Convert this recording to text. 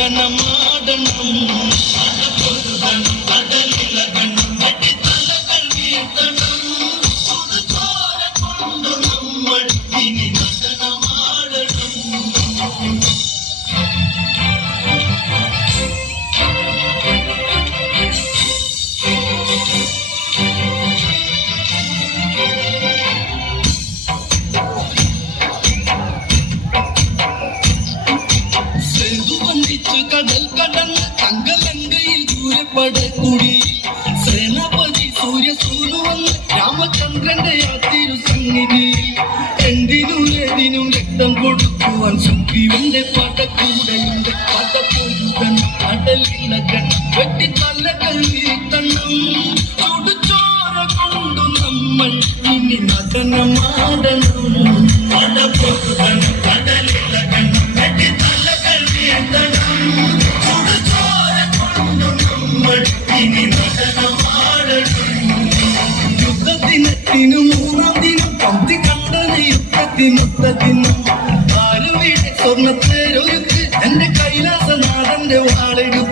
നടനമാടണം കടലിലകണം വെട്ടിത്തലകൾ വീഴ്ത്തണം ചോര കൊണ്ടു നമ്മൾ ഇനി നടനമാടണം കടൽ കടന്ന് തങ്കലങ്കയിൽ ദൂരപ്പടക്കൂടി സേനാപതി സൂര്യസൂനു വന്ന് രാമചന്ദ്രന്റെ യാത്തിരു സന്നിധി എന്തിനും രക്തം കൊടുക്കുവാൻ സുഗ്രീവന്റെ പടക്കൂടയുണ്ട് പടപ്പൊരുതൻ കടലിലകൻ വെട്ടിത്തലകൾ വീഴ്ത്തണം ചുടുചോര കൊണ്ടു നമ്മൾ ഇനി നടനമാടണം പടപ്പൊരുതൻ കടലിലകൻ വെട്ടിത്തലകൾ വീഴ്ത്തണം യുദ്ധദിനത്തിനു മൂന്നാം ദിനം പന്തി കണ്ടന യുദ്ധത്തിനൊത്ത ദിനം ആരുവിടെ സ്വർണ്ണത്തേരൊരുക്ക് എന്റെ കൈലാസനാഥന്റെ വാളെടുത്ത്